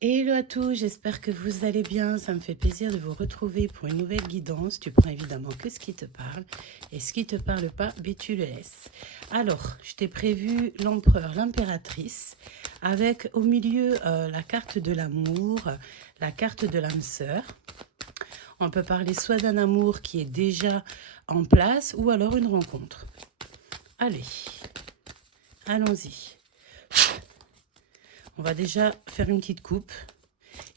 Hello à tous, j'espère que vous allez bien. Ça me fait plaisir de vous retrouver pour une nouvelle guidance. Tu prends évidemment que ce qui te parle. Et ce qui ne te parle pas, ben tu le laisses. Alors, je t'ai prévu l'empereur, l'impératrice, avec au milieu la carte de l'amour, la carte de l'âme sœur. On peut parler soit d'un amour qui est déjà en place ou alors une rencontre. Allez, allons-y. On va déjà faire une petite coupe.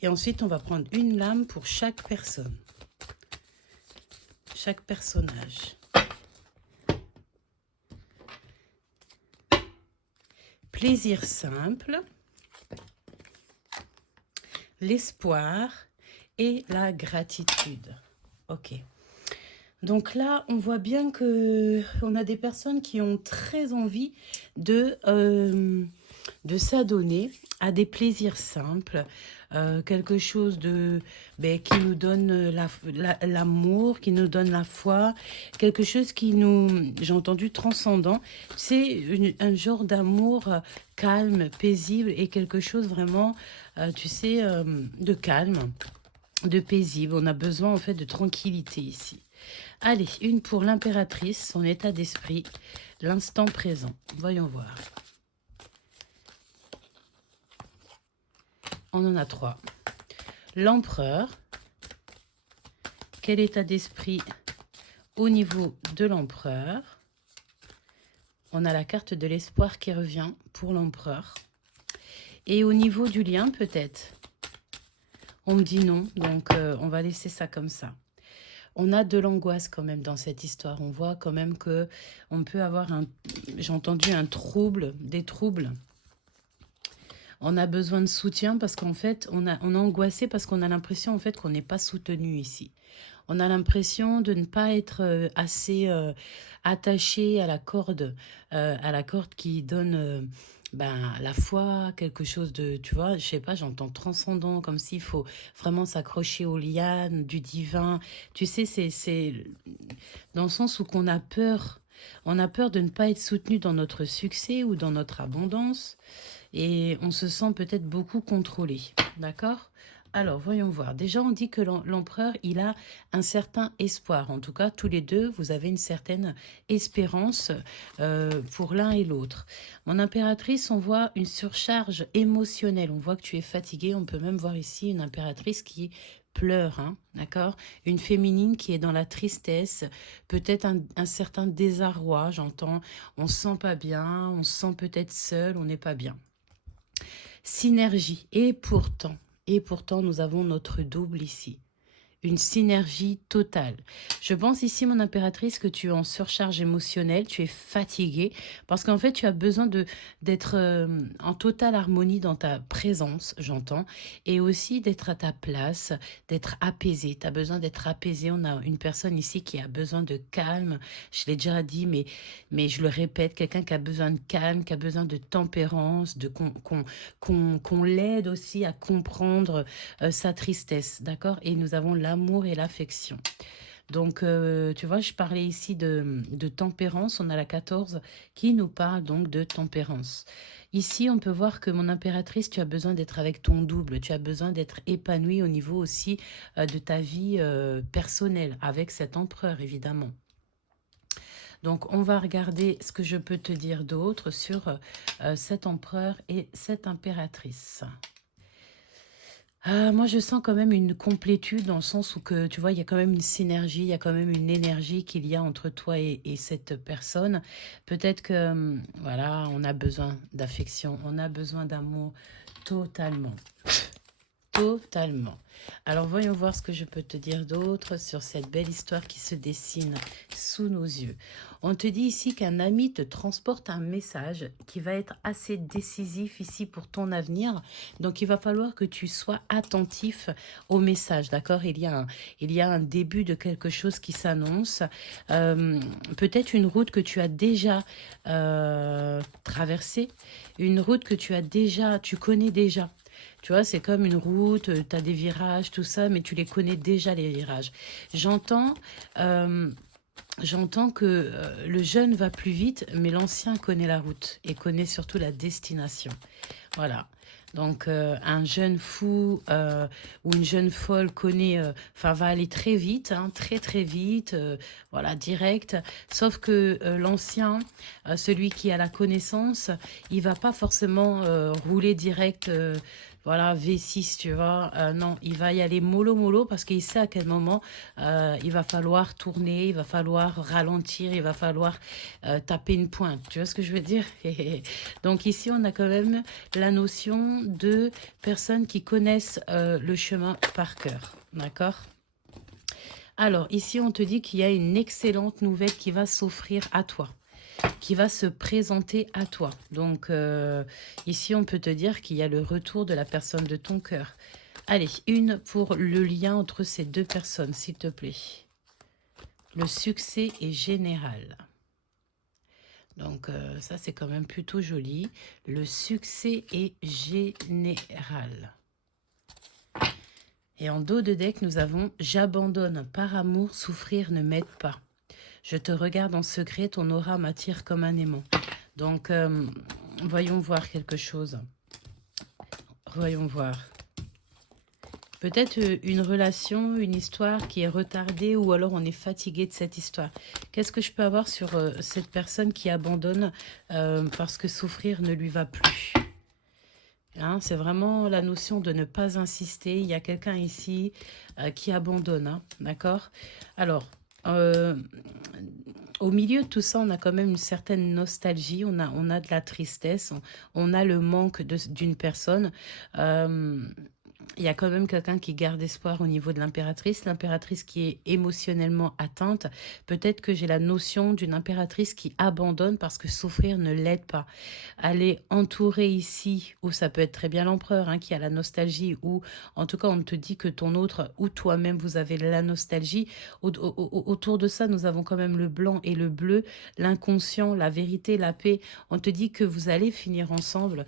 Et ensuite, on va prendre une lame pour chaque personne. Chaque personnage. Plaisir simple. L'espoir et la gratitude. Ok. Donc là, on voit bien que on a des personnes qui ont très envie de s'adonner à des plaisirs simples, quelque chose qui nous donne l'amour, qui nous donne la foi, quelque chose qui nous, j'ai entendu, transcendant. C'est un genre d'amour calme, paisible et quelque chose vraiment, de calme, de paisible. On a besoin en fait de tranquillité ici. Allez, une pour l'impératrice, son état d'esprit, l'instant présent. Voyons voir. On en a 3. L'empereur. Quel état d'esprit au niveau de l'empereur? On a la carte de l'espoir qui revient pour l'empereur. Et au niveau du lien, peut-être. On me dit non, donc on va laisser ça comme ça. On a de l'angoisse quand même dans cette histoire. On voit quand même que on peut avoir j'ai entendu un trouble, des troubles. On a besoin de soutien parce qu'en fait, on est angoissé parce qu'on a l'impression en fait qu'on n'est pas soutenu ici. On a l'impression de ne pas être assez attaché à la corde qui donne la foi, quelque chose de, tu vois, je sais pas, j'entends transcendant, comme s'il faut vraiment s'accrocher aux lianes du divin. Tu sais, c'est dans le sens où qu'on a peur. On a peur de ne pas être soutenu dans notre succès ou dans notre abondance. Et on se sent peut-être beaucoup contrôlé. D'accord? Alors, voyons voir. Déjà, on dit que l'empereur, il a un certain espoir. En tout cas, tous les deux, vous avez une certaine espérance pour l'un et l'autre. Mon impératrice, on voit une surcharge émotionnelle. On voit que tu es fatiguée. On peut même voir ici une impératrice qui pleure, hein, d'accord? Une féminine qui est dans la tristesse, peut-être un certain désarroi, j'entends. On se sent pas bien, on se sent peut-être seul, on n'est pas bien. Synergie. Et pourtant, nous avons notre double ici. Une synergie totale. Je pense ici, mon impératrice, que tu es en surcharge émotionnelle, tu es fatiguée, parce qu'en fait, tu as besoin d'être en totale harmonie dans ta présence, j'entends, et aussi d'être à ta place, d'être apaisée. Tu as besoin d'être apaisée. On a une personne ici qui a besoin de calme. Je l'ai déjà dit, mais je le répète, quelqu'un qui a besoin de calme, qui a besoin de tempérance, qu'on l'aide aussi à comprendre sa tristesse, d'accord? Et nous avons l'amour et l'affection. Donc, tu vois, je parlais ici de tempérance. On a la 14 qui nous parle donc de tempérance. Ici, on peut voir que mon impératrice, tu as besoin d'être avec ton double. Tu as besoin d'être épanouie au niveau aussi de ta vie personnelle, avec cet empereur, évidemment. Donc, on va regarder ce que je peux te dire d'autre sur cet empereur et cette impératrice. Moi, je sens quand même une complétude dans le sens où que, tu vois, il y a quand même une synergie, il y a quand même une énergie qu'il y a entre toi et cette personne. Peut-être que, voilà, on a besoin d'affection, on a besoin d'amour totalement. Totalement. Alors, voyons voir ce que je peux te dire d'autre sur cette belle histoire qui se dessine sous nos yeux. On te dit ici qu'un ami te transporte un message qui va être assez décisif ici pour ton avenir. Donc, il va falloir que tu sois attentif au message, d'accord? Il y a un début de quelque chose qui s'annonce. Peut-être une route que tu as déjà traversée, une route que tu connais déjà. Tu vois, c'est comme une route, tu as des virages, tout ça, mais tu les connais déjà, les virages. J'entends que le jeune va plus vite, mais l'ancien connaît la route et connaît surtout la destination. Voilà. Donc, un jeune fou ou une jeune folle connaît, va aller très vite, hein, très très vite, voilà, direct. Sauf que l'ancien, celui qui a la connaissance, il va pas forcément rouler direct, voilà, V6, tu vois. Non, il va y aller mollo mollo parce qu'il sait à quel moment il va falloir tourner, il va falloir ralentir, il va falloir taper une pointe. Tu vois ce que je veux dire? Donc ici, on a quand même la notion de personnes qui connaissent le chemin par cœur. D'accord? Alors, ici, on te dit qu'il y a une excellente nouvelle qui va s'offrir à toi, qui va se présenter à toi. Donc, ici, on peut te dire qu'il y a le retour de la personne de ton cœur. Allez, une pour le lien entre ces deux personnes, s'il te plaît. Le succès est général. Donc, ça, c'est quand même plutôt joli. Le succès est général. Et en dos de deck, nous avons « J'abandonne, par amour, souffrir ne m'aide pas. Je te regarde en secret, ton aura m'attire comme un aimant. » Donc, voyons voir quelque chose. Voyons voir. Peut-être une relation, une histoire qui est retardée ou alors on est fatigué de cette histoire. Qu'est-ce que je peux avoir sur cette personne qui abandonne parce que souffrir ne lui va plus? Hein, c'est vraiment la notion de ne pas insister. Il y a quelqu'un ici qui abandonne, hein, d'accord? Alors, au milieu de tout ça, on a quand même une certaine nostalgie, on a de la tristesse, on a le manque d'une personne. Il y a quand même quelqu'un qui garde espoir au niveau de l'impératrice qui est émotionnellement atteinte. Peut-être que j'ai la notion d'une impératrice qui abandonne parce que souffrir ne l'aide pas. Elle est entourée ici, ou ça peut être très bien l'empereur hein, qui a la nostalgie, ou en tout cas on te dit que ton autre ou toi-même vous avez la nostalgie. Autour de ça, nous avons quand même le blanc et le bleu, l'inconscient, la vérité, la paix. On te dit que vous allez finir ensemble.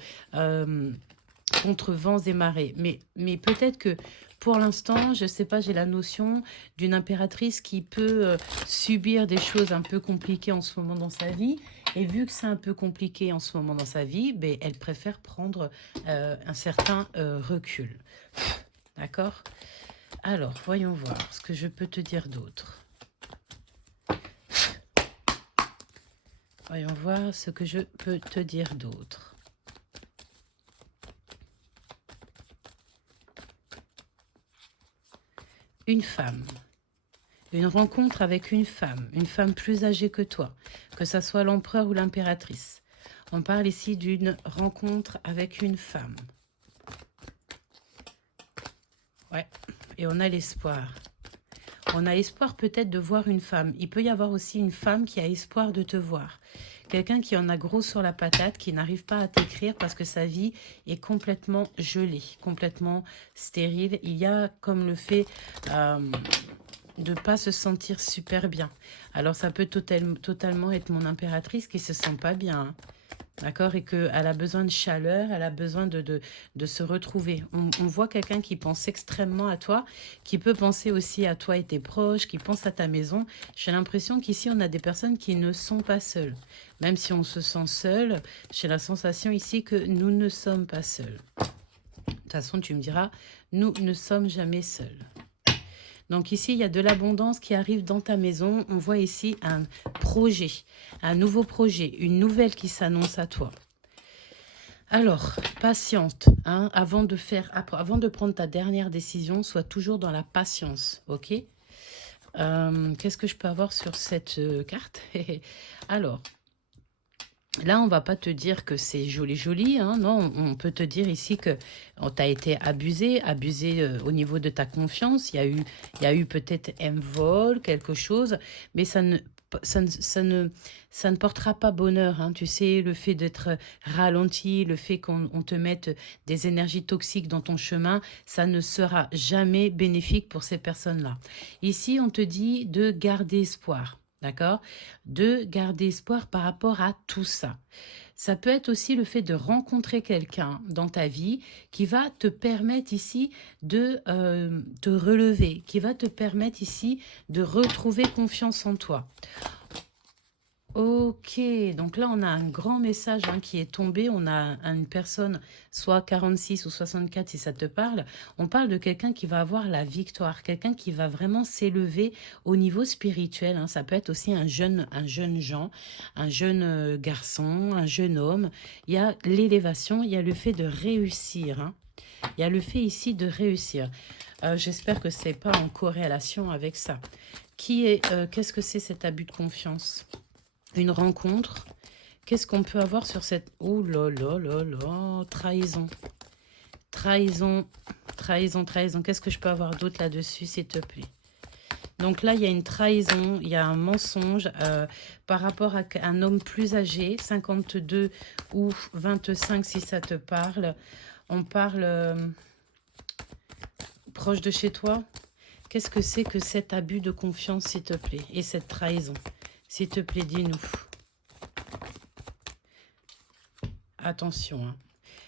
Contre vents et marées. Mais peut-être que pour l'instant, je ne sais pas, j'ai la notion d'une impératrice qui peut subir des choses un peu compliquées en ce moment dans sa vie. Et vu que c'est un peu compliqué en ce moment dans sa vie, ben, elle préfère prendre un certain recul. D'accord? Alors, voyons voir ce que je peux te dire d'autre. Voyons voir ce que je peux te dire d'autre. Une femme, une rencontre avec une femme plus âgée que toi, que ça soit l'empereur ou l'impératrice. On parle ici d'une rencontre avec une femme. Ouais, et on a l'espoir. On a espoir peut-être de voir une femme. Il peut y avoir aussi une femme qui a espoir de te voir. Quelqu'un qui en a gros sur la patate, qui n'arrive pas à t'écrire parce que sa vie est complètement gelée, complètement stérile. Il y a comme le fait de ne pas se sentir super bien. Alors ça peut totalement être mon impératrice qui se sent pas bien. Hein. D'accord? Et qu'elle a besoin de chaleur, elle a besoin de se retrouver. On voit quelqu'un qui pense extrêmement à toi, qui peut penser aussi à toi et tes proches, qui pense à ta maison. J'ai l'impression qu'ici, on a des personnes qui ne sont pas seules. Même si on se sent seul, j'ai la sensation ici que nous ne sommes pas seuls. De toute façon, tu me diras, nous ne sommes jamais seuls. Donc ici, il y a de l'abondance qui arrive dans ta maison. On voit ici un projet, un nouveau projet, une nouvelle qui s'annonce à toi. Alors, patiente, hein, avant de prendre ta dernière décision, sois toujours dans la patience, ok? Qu'est-ce que je peux avoir sur cette carte? Alors, là, on va pas te dire que c'est joli, hein, non, on peut te dire ici que tu as été abusé au niveau de ta confiance. Il y a eu peut-être un vol, quelque chose, mais ça ne portera pas bonheur. Hein, tu sais, le fait d'être ralenti, le fait qu'on te mette des énergies toxiques dans ton chemin, ça ne sera jamais bénéfique pour ces personnes-là. Ici, on te dit de garder espoir. D'accord? De garder espoir par rapport à tout ça. Ça peut être aussi le fait de rencontrer quelqu'un dans ta vie qui va te permettre ici de te relever, qui va te permettre ici de retrouver confiance en toi. Ok, donc là on a un grand message qui est tombé, on a une personne, soit 46 ou 64 si ça te parle, on parle de quelqu'un qui va avoir la victoire, quelqu'un qui va vraiment s'élever au niveau spirituel, ça peut être aussi un jeune Jean, un jeune garçon, un jeune homme, il y a l'élévation, il y a le fait de réussir, il y a le fait ici de réussir. J'espère que c'est pas en corrélation avec ça. Qu'est-ce que c'est cet abus de confiance? Une rencontre. Qu'est-ce qu'on peut avoir sur cette... Oh là là là là, trahison. Trahison, trahison, trahison. Qu'est-ce que je peux avoir d'autre là-dessus, s'il te plaît? Donc là, il y a une trahison, il y a un mensonge par rapport à un homme plus âgé, 52 ou 25 si ça te parle. On parle proche de chez toi. Qu'est-ce que c'est que cet abus de confiance, s'il te plaît? Et cette trahison? S'il te plaît, dis-nous. Attention,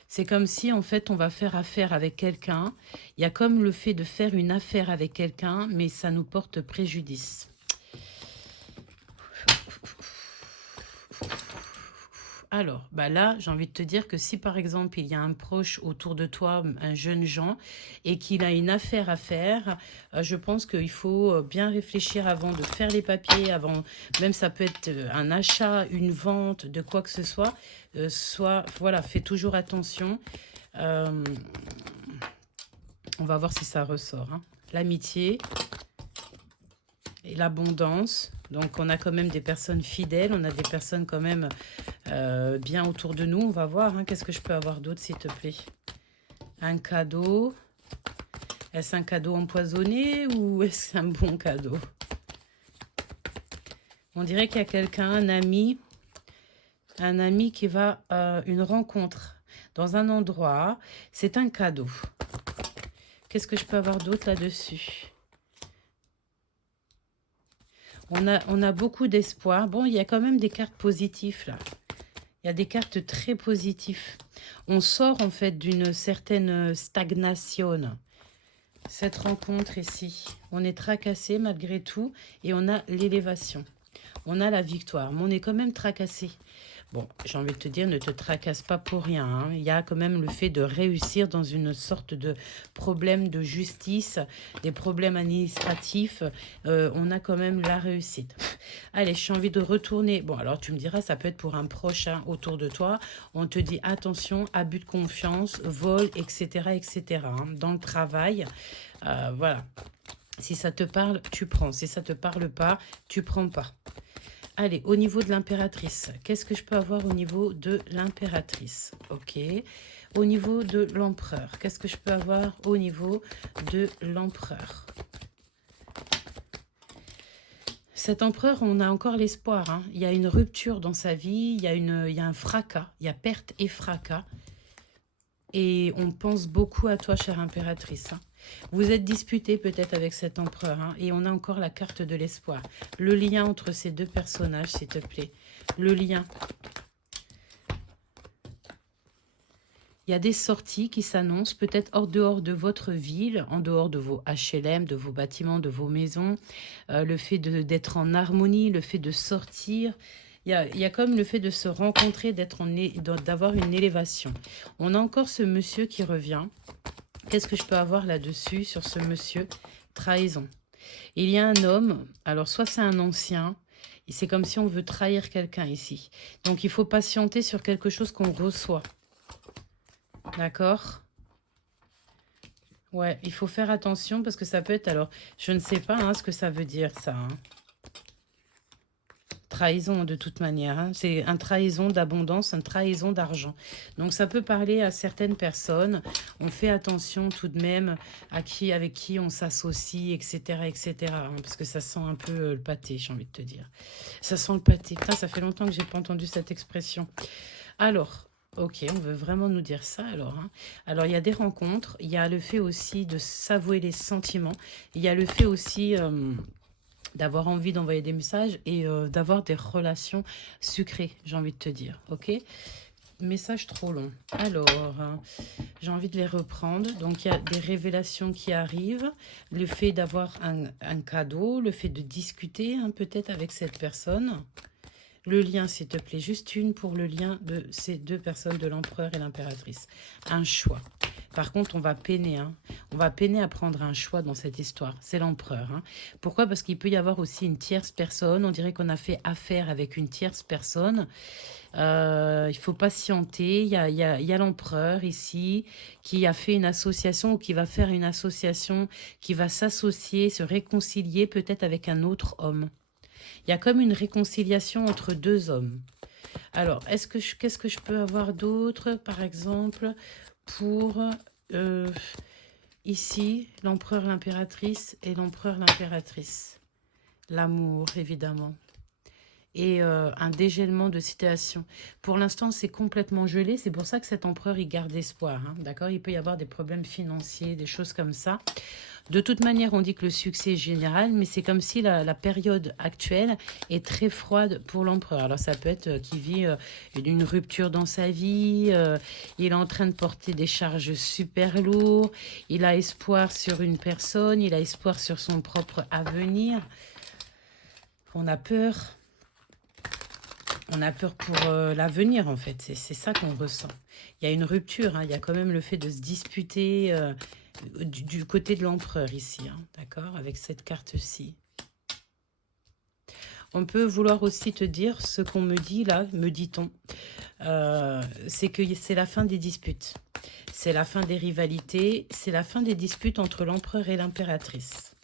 c'est comme si, en fait, on va faire affaire avec quelqu'un. Il y a comme le fait de faire une affaire avec quelqu'un, mais ça nous porte préjudice. Alors, bah là, j'ai envie de te dire que si, par exemple, il y a un proche autour de toi, un jeune Jean, et qu'il a une affaire à faire, je pense qu'il faut bien réfléchir avant de faire les papiers, avant, même ça peut être un achat, une vente, de quoi que ce soit. Voilà, fais toujours attention. On va voir si ça ressort. L'amitié et l'abondance. Donc, on a quand même des personnes fidèles, on a des personnes quand même bien autour de nous. On va voir, qu'est-ce que je peux avoir d'autre, s'il te plaît? Un cadeau. Est-ce un cadeau empoisonné ou est-ce un bon cadeau? On dirait qu'il y a quelqu'un, un ami qui va une rencontre dans un endroit. C'est un cadeau. Qu'est-ce que je peux avoir d'autre là-dessus? On a beaucoup d'espoir. Bon, il y a quand même des cartes positives là. Il y a des cartes très positives. On sort en fait d'une certaine stagnation. Cette rencontre ici, on est tracassé malgré tout et on a l'élévation. On a la victoire, mais on est quand même tracassé. Bon, j'ai envie de te dire, ne te tracasse pas pour rien. Il y a quand même le fait de réussir dans une sorte de problème de justice, des problèmes administratifs. On a quand même la réussite. Allez, j'ai envie de retourner. Bon, alors tu me diras, ça peut être pour un proche autour de toi. On te dit, attention, abus de confiance, vol, etc., etc. Dans le travail, voilà. Si ça te parle, tu prends. Si ça ne te parle pas, tu prends pas. Allez, au niveau de l'impératrice, qu'est-ce que je peux avoir au niveau de l'impératrice? Ok. Au niveau de l'empereur, qu'est-ce que je peux avoir au niveau de l'empereur? Cet empereur, on a encore l'espoir. Il y a une rupture dans sa vie, il y a un fracas, il y a perte et fracas. Et on pense beaucoup à toi, chère impératrice. Vous êtes disputé peut-être avec cet empereur. Et on a encore la carte de l'espoir. Le lien entre ces deux personnages, s'il te plaît. Le lien. Il y a des sorties qui s'annoncent, peut-être hors dehors de votre ville, en dehors de vos HLM, de vos bâtiments, de vos maisons. Le fait d'être en harmonie, le fait de sortir. Il y a comme le fait de se rencontrer, d'avoir une élévation. On a encore ce monsieur qui revient. Qu'est-ce que je peux avoir là-dessus, sur ce monsieur? Trahison. Il y a un homme, alors soit c'est un ancien, c'est comme si on veut trahir quelqu'un ici. Donc il faut patienter sur quelque chose qu'on reçoit. D'accord? Ouais, il faut faire attention parce que ça peut être... Alors, je ne sais pas ce que ça veut dire, ça. Trahison, de toute manière. C'est une trahison d'abondance, une trahison d'argent. Donc, ça peut parler à certaines personnes. On fait attention tout de même avec qui on s'associe, etc., etc. Parce que ça sent un peu le pâté, j'ai envie de te dire. Ça sent le pâté. Putain, ça fait longtemps que j'ai pas entendu cette expression. Alors... Ok, on veut vraiment nous dire ça alors. Alors, il y a des rencontres, il y a le fait aussi de s'avouer les sentiments, il y a le fait aussi d'avoir envie d'envoyer des messages et d'avoir des relations sucrées, j'ai envie de te dire, ok? Message trop long. Alors, j'ai envie de les reprendre. Donc, il y a des révélations qui arrivent, le fait d'avoir un cadeau, le fait de discuter peut-être avec cette personne. Le lien, s'il te plaît, juste une pour le lien de ces deux personnes, de l'empereur et l'impératrice. Un choix. Par contre, on va peiner. Hein. On va peiner à prendre un choix dans cette histoire. C'est l'empereur. Hein. Pourquoi? Parce qu'il peut y avoir aussi une tierce personne. On dirait qu'on a fait affaire avec une tierce personne. Il faut patienter. Il y a l'empereur ici qui a fait une association ou qui va faire une association, qui va s'associer, se réconcilier peut-être avec un autre homme. Il y a comme une réconciliation entre deux hommes. Alors, qu'est-ce que je peux avoir d'autre, par exemple, pour ici, l'empereur, l'impératrice et l'empereur, l'impératrice. L'amour, évidemment. Et un dégèlement de situation. Pour l'instant, c'est complètement gelé. C'est pour ça que cet empereur, il garde espoir. Hein, d'accord? Il peut y avoir des problèmes financiers, des choses comme ça. De toute manière, on dit que le succès est général, mais c'est comme si la période actuelle est très froide pour l'empereur. Alors, ça peut être qu'il vit une rupture dans sa vie, il est en train de porter des charges super lourdes, il a espoir sur une personne, il a espoir sur son propre avenir. On a peur. On a peur pour l'avenir, en fait. C'est ça qu'on ressent. Il y a une rupture, hein. Il y a quand même le fait de se disputer du côté de l'empereur ici, hein. D'accord? Avec cette carte-ci. On peut vouloir aussi te dire ce qu'on me dit là, me dit-on. C'est que c'est la fin des disputes. C'est la fin des rivalités. C'est la fin des disputes entre l'empereur et l'impératrice.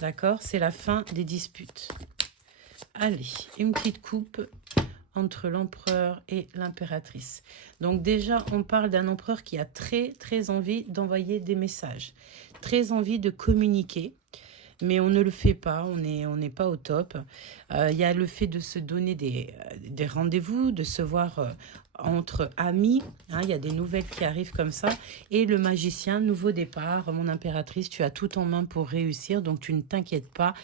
D'accord? C'est la fin des disputes. Allez, une petite coupe entre l'empereur et l'impératrice. Donc déjà, on parle d'un empereur qui a très envie d'envoyer des messages, très envie de communiquer, mais on ne le fait pas, on n'est pas au top. Il y a le fait de se donner des rendez-vous, de se voir entre amis, hein, il y a des nouvelles qui arrivent comme ça, et le magicien, nouveau départ, mon impératrice, tu as tout en main pour réussir, donc tu ne t'inquiètes pas.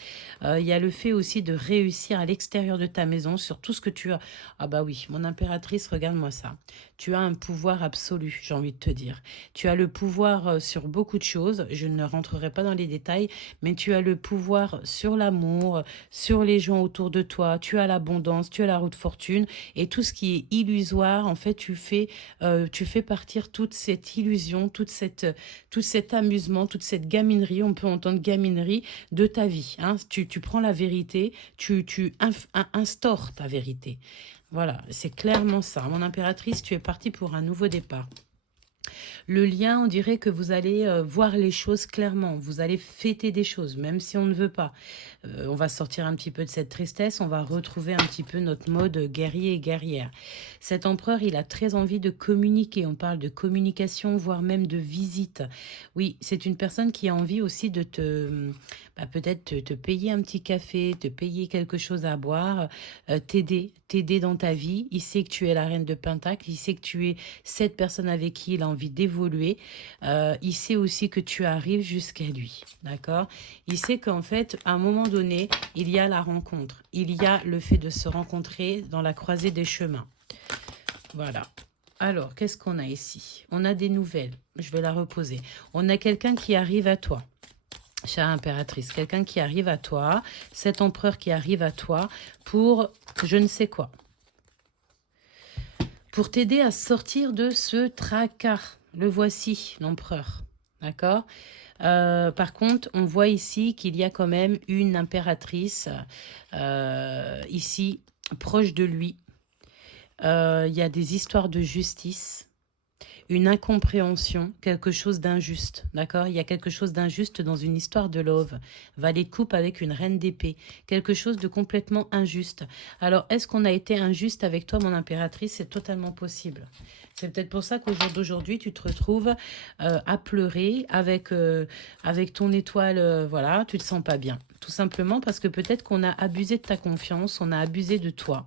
Il y a le fait aussi de réussir à l'extérieur de ta maison, sur tout ce que tu as. Ah bah oui, mon impératrice, regarde-moi ça. Tu as un pouvoir absolu, j'ai envie de te dire. Tu as le pouvoir sur beaucoup de choses, je ne rentrerai pas dans les détails, mais tu as le pouvoir sur l'amour, sur les gens autour de toi, tu as l'abondance, tu as la roue de fortune, et tout ce qui est illusoire, en fait, tu fais partir toute cette illusion, tout cet amusement, toute cette gaminerie, on peut entendre gaminerie, de ta vie. Hein. Tu prends la vérité, tu instaures ta vérité. Voilà, c'est clairement ça. Mon impératrice, tu es partie pour un nouveau départ. Le lien, on dirait que vous allez voir les choses clairement. Vous allez fêter des choses, même si on ne veut pas. On va sortir un petit peu de cette tristesse. On va retrouver un petit peu notre mode guerrier et guerrière. Cet empereur, il a très envie de communiquer. On parle de communication, voire même de visite. Oui, c'est une personne qui a envie aussi de peut-être te payer un petit café, te payer quelque chose à boire, t'aider dans ta vie. Il sait que tu es la reine de Pentacle. Il sait que tu es cette personne avec qui il a envie d'évoluer. Il sait aussi que tu arrives jusqu'à lui. D'accord? Il sait qu'en fait, à un moment donné, il y a la rencontre. Il y a le fait de se rencontrer dans la croisée des chemins. Voilà. Alors, qu'est-ce qu'on a ici? On a des nouvelles. Je vais la reposer. On a quelqu'un qui arrive à toi. Chère impératrice, quelqu'un qui arrive à toi, cet empereur qui arrive à toi pour je ne sais quoi. Pour t'aider à sortir de ce tracas. Le voici, l'empereur. D'accord? Par contre, on voit ici qu'il y a quand même une impératrice ici, proche de lui. Il y a des histoires de justice. Une incompréhension, quelque chose d'injuste, d'accord? Il y a quelque chose d'injuste dans une histoire de love. Valet de coupe avec une reine d'épée. Quelque chose de complètement injuste. Alors, est-ce qu'on a été injuste avec toi, mon impératrice? C'est totalement possible. C'est peut-être pour ça qu'au jour d'aujourd'hui, tu te retrouves à pleurer avec ton étoile, voilà, tu te sens pas bien. Tout simplement parce que peut-être qu'on a abusé de ta confiance, on a abusé de toi.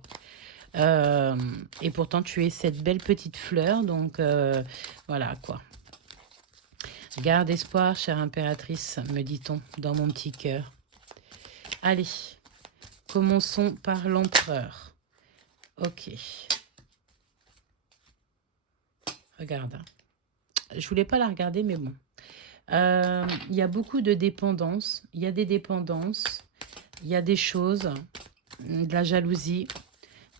Et pourtant tu es cette belle petite fleur, donc voilà quoi. Garde espoir, chère impératrice, me dit-on dans mon petit cœur. Allez, commençons par l'empereur. Ok. Regarde. Je voulais pas la regarder, mais bon. Il y a beaucoup de dépendances. Il y a des dépendances. Il y a des choses. De la jalousie.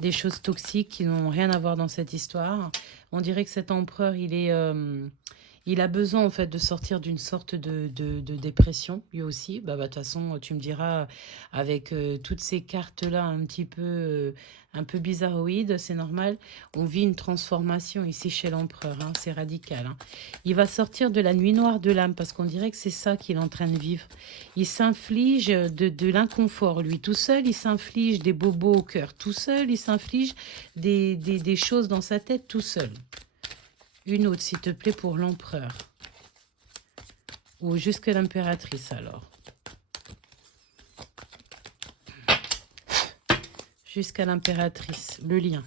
des choses toxiques qui n'ont rien à voir dans cette histoire. On dirait que cet empereur, il a besoin en fait de sortir d'une sorte de dépression, lui aussi. Bah, de toute façon, tu me diras, avec toutes ces cartes-là un peu bizarroïdes, c'est normal. On vit une transformation ici chez l'empereur, hein, c'est radical. Hein. Il va sortir de la nuit noire de l'âme, parce qu'on dirait que c'est ça qu'il est en train de vivre. Il s'inflige de l'inconfort, lui. Tout seul, il s'inflige des bobos au cœur. Tout seul, il s'inflige des choses dans sa tête, tout seul. Une autre, s'il te plaît, pour l'empereur. Ou jusque l'impératrice, alors. Jusqu'à l'impératrice, le lien.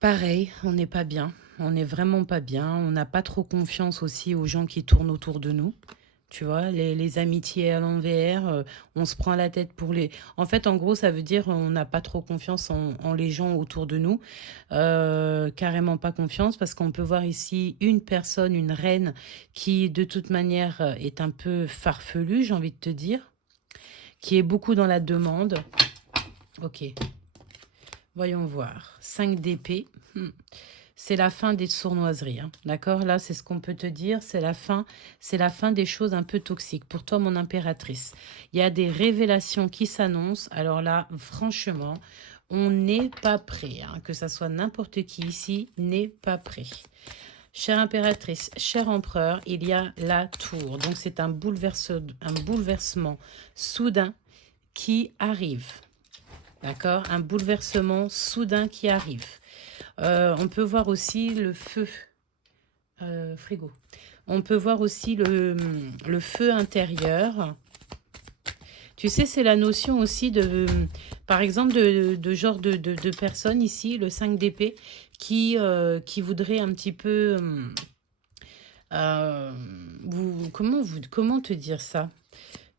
Pareil, on n'est pas bien. On n'est vraiment pas bien. On n'a pas trop confiance aussi aux gens qui tournent autour de nous. Tu vois, les amitiés à l'envers, on se prend la tête pour les... En fait, en gros, ça veut dire on n'a pas trop confiance en les gens autour de nous. Carrément pas confiance, parce qu'on peut voir ici une personne, une reine, qui de toute manière est un peu farfelue, j'ai envie de te dire, qui est beaucoup dans la demande. Ok, voyons voir. 5 d'épée. C'est la fin des sournoiseries, hein. D'accord? Là, c'est ce qu'on peut te dire. C'est la fin des choses un peu toxiques. Pour toi, mon impératrice, il y a des révélations qui s'annoncent. Alors là, franchement, on n'est pas prêt. Hein. Que ça soit n'importe qui ici, n'est pas prêt. Chère impératrice, cher empereur, il y a la tour. Donc, c'est un bouleversement soudain qui arrive. D'accord? Un bouleversement soudain qui arrive. On peut voir aussi le feu. Frigo. On peut voir aussi le feu intérieur. Tu sais, c'est la notion aussi par exemple, de genre de personnes ici, le 5 d'épée, qui voudrait un petit peu... comment te dire ça?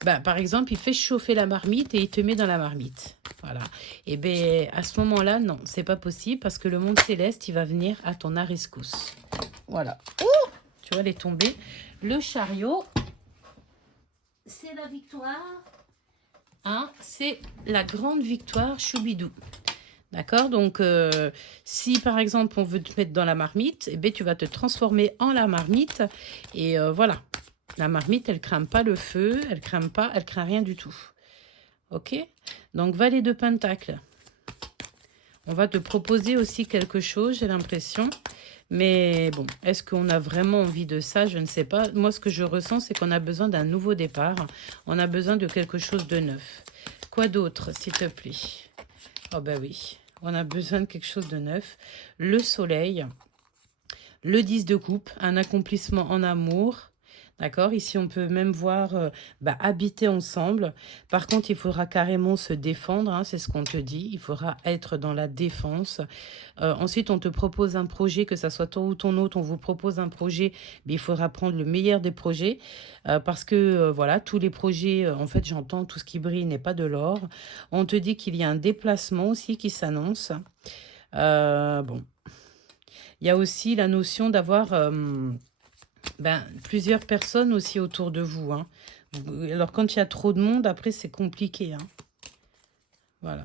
Bah, par exemple, il fait chauffer la marmite et il te met dans la marmite. Voilà. Et bien, à ce moment-là, non, c'est pas possible parce que le monde céleste, il va venir à ton rescousse. Voilà. Oh, tu vois, elle est tombée. Le chariot, c'est la victoire. Hein, c'est la grande victoire, choubidou. D'accord? Donc, si par exemple, on veut te mettre dans la marmite, eh bien, tu vas te transformer en la marmite. Et voilà. La marmite, elle crame pas le feu, elle crame rien du tout. Ok? Donc, valet de pentacle. On va te proposer aussi quelque chose, j'ai l'impression. Mais bon, est-ce qu'on a vraiment envie de ça? Je ne sais pas. Moi, ce que je ressens, c'est qu'on a besoin d'un nouveau départ. On a besoin de quelque chose de neuf. Quoi d'autre, s'il te plaît? Oh ben oui, on a besoin de quelque chose de neuf. Le soleil, le 10 de coupe, un accomplissement en amour. D'accord? Ici, on peut même voir habiter ensemble. Par contre, il faudra carrément se défendre. Hein, c'est ce qu'on te dit. Il faudra être dans la défense. Ensuite, on te propose un projet, que ça soit toi ou ton autre. On vous propose un projet. Mais il faudra prendre le meilleur des projets. Parce que, voilà, tous les projets, en fait, j'entends tout ce qui brille n'est pas de l'or. On te dit qu'il y a un déplacement aussi qui s'annonce. Bon. Il y a aussi la notion d'avoir... plusieurs personnes aussi autour de vous. Hein. Alors, quand il y a trop de monde, après, c'est compliqué. Hein. Voilà.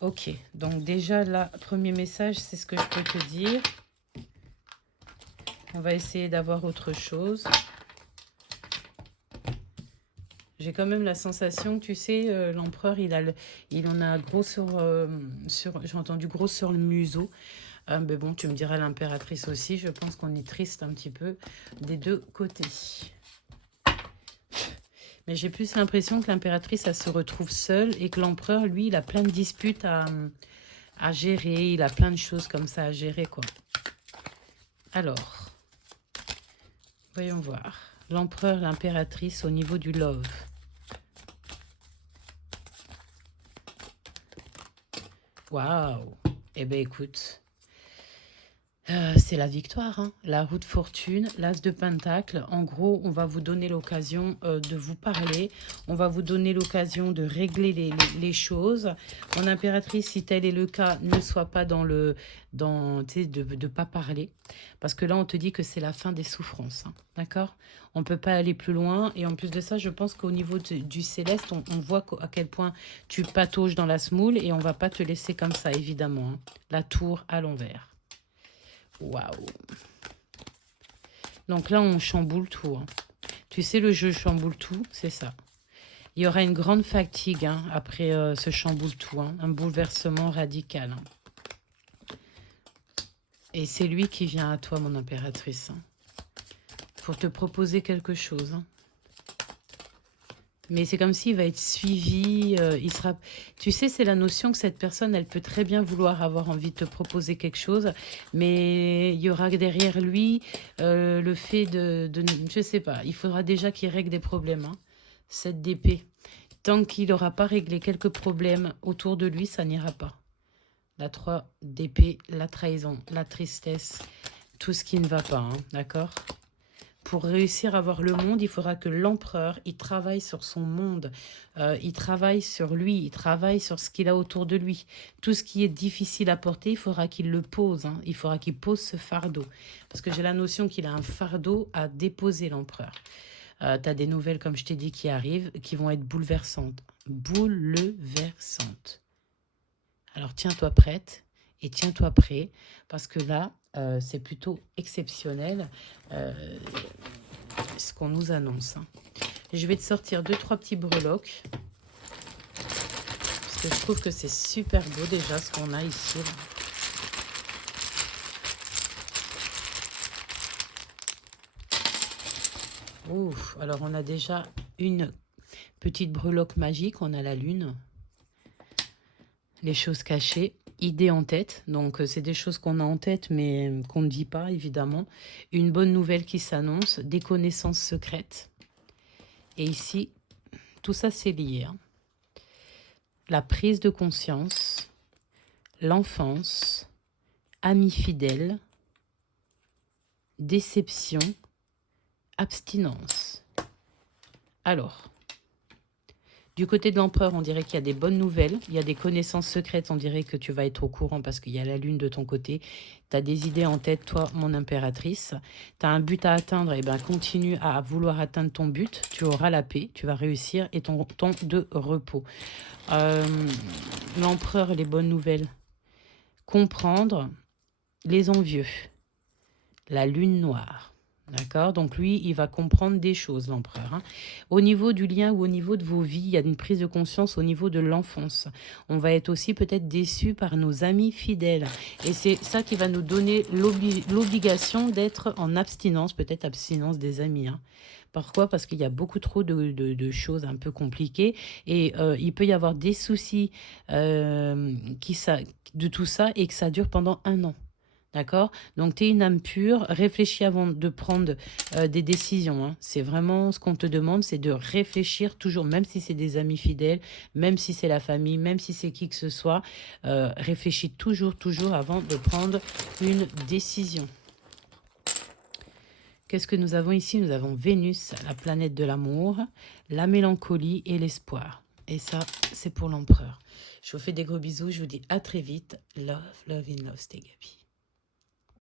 Ok. Donc, déjà, là, premier message, c'est ce que je peux te dire. On va essayer d'avoir autre chose. J'ai quand même la sensation que, tu sais, l'empereur, il en a gros j'ai entendu gros sur le museau. Mais bon, tu me diras l'impératrice aussi. Je pense qu'on est triste un petit peu des deux côtés. Mais j'ai plus l'impression que l'impératrice, elle se retrouve seule et que l'empereur, lui, il a plein de disputes à gérer. Il a plein de choses comme ça à gérer, quoi. Alors, voyons voir. L'empereur, l'impératrice au niveau du love. Waouh! Eh bien, écoute... C'est la victoire, hein. La roue de fortune, l'as de pentacle. En gros, on va vous donner l'occasion de vous parler. On va vous donner l'occasion de régler les choses. Mon impératrice, si tel est le cas, ne sois pas dans le... tu sais, de ne pas parler. Parce que là, on te dit que c'est la fin des souffrances. Hein, d'accord? On ne peut pas aller plus loin. Et en plus de ça, je pense qu'au niveau du céleste, on voit à quel point tu patauges dans la semoule. Et on ne va pas te laisser comme ça, évidemment. Hein. La tour à l'envers. Waouh. Donc là, on chamboule tout. Hein. Tu sais, le jeu chamboule tout, c'est ça. Il y aura une grande fatigue hein, après ce chamboule tout. Hein, un bouleversement radical. Hein. Et c'est lui qui vient à toi, mon impératrice. Hein, pour te proposer quelque chose. Hein. Mais c'est comme s'il va être suivi, il sera... Tu sais, c'est la notion que cette personne, elle peut très bien vouloir avoir envie de te proposer quelque chose, mais il y aura derrière lui le fait de... Je sais pas, il faudra déjà qu'il règle des problèmes, hein, 7 d'épée. Tant qu'il n'aura pas réglé quelques problèmes autour de lui, ça n'ira pas. La 3 d'épée, la trahison, la tristesse, tout ce qui ne va pas, hein, d'accord ? Pour réussir à voir le monde, il faudra que l'empereur, il travaille sur son monde, il travaille sur lui, il travaille sur ce qu'il a autour de lui. Tout ce qui est difficile à porter, il faudra qu'il le pose, hein. Il faudra qu'il pose ce fardeau. Parce que j'ai la notion qu'il a un fardeau à déposer, l'empereur. Tu as des nouvelles, comme je t'ai dit, qui arrivent, qui vont être bouleversantes. Bouleversantes. Alors tiens-toi prête et tiens-toi prêt, parce que là, c'est plutôt exceptionnel ce qu'on nous annonce. Hein. Je vais te sortir 2-3 petits breloques, parce que je trouve que c'est super beau déjà ce qu'on a ici. Là. Ouf, alors on a déjà une petite breloque magique, on a la lune. Les choses cachées, idées en tête, donc c'est des choses qu'on a en tête mais qu'on ne dit pas évidemment. Une bonne nouvelle qui s'annonce, des connaissances secrètes. Et ici, tout ça c'est lié. Hein. La prise de conscience, l'enfance, amis fidèles, déception, abstinence. Alors... Du côté de l'empereur, on dirait qu'il y a des bonnes nouvelles. Il y a des connaissances secrètes. On dirait que tu vas être au courant parce qu'il y a la lune de ton côté. Tu as des idées en tête, toi, mon impératrice. Tu as un but à atteindre. Et bien, continue à vouloir atteindre ton but. Tu auras la paix. Tu vas réussir. Et ton temps de repos. L'empereur, les bonnes nouvelles. Comprendre les envieux. La lune noire. D'accord? Donc lui, il va comprendre des choses, l'empereur. Hein. Au niveau du lien ou au niveau de vos vies, il y a une prise de conscience au niveau de l'enfance. On va être aussi peut-être déçu par nos amis fidèles. Et c'est ça qui va nous donner l'obligation d'être en abstinence, peut-être abstinence des amis. Hein. Pourquoi? Parce qu'il y a beaucoup trop de choses un peu compliquées. Et il peut y avoir des soucis de tout ça et que ça dure pendant 1 an. D'accord? Donc, tu es une âme pure. Réfléchis avant de prendre des décisions. Hein. C'est vraiment ce qu'on te demande, c'est de réfléchir toujours, même si c'est des amis fidèles, même si c'est la famille, même si c'est qui que ce soit. Réfléchis toujours avant de prendre une décision. Qu'est-ce que nous avons ici? Nous avons Vénus, la planète de l'amour, la mélancolie et l'espoir. Et ça, c'est pour l'empereur. Je vous fais des gros bisous. Je vous dis à très vite. Love, love in love. C'était Gabi.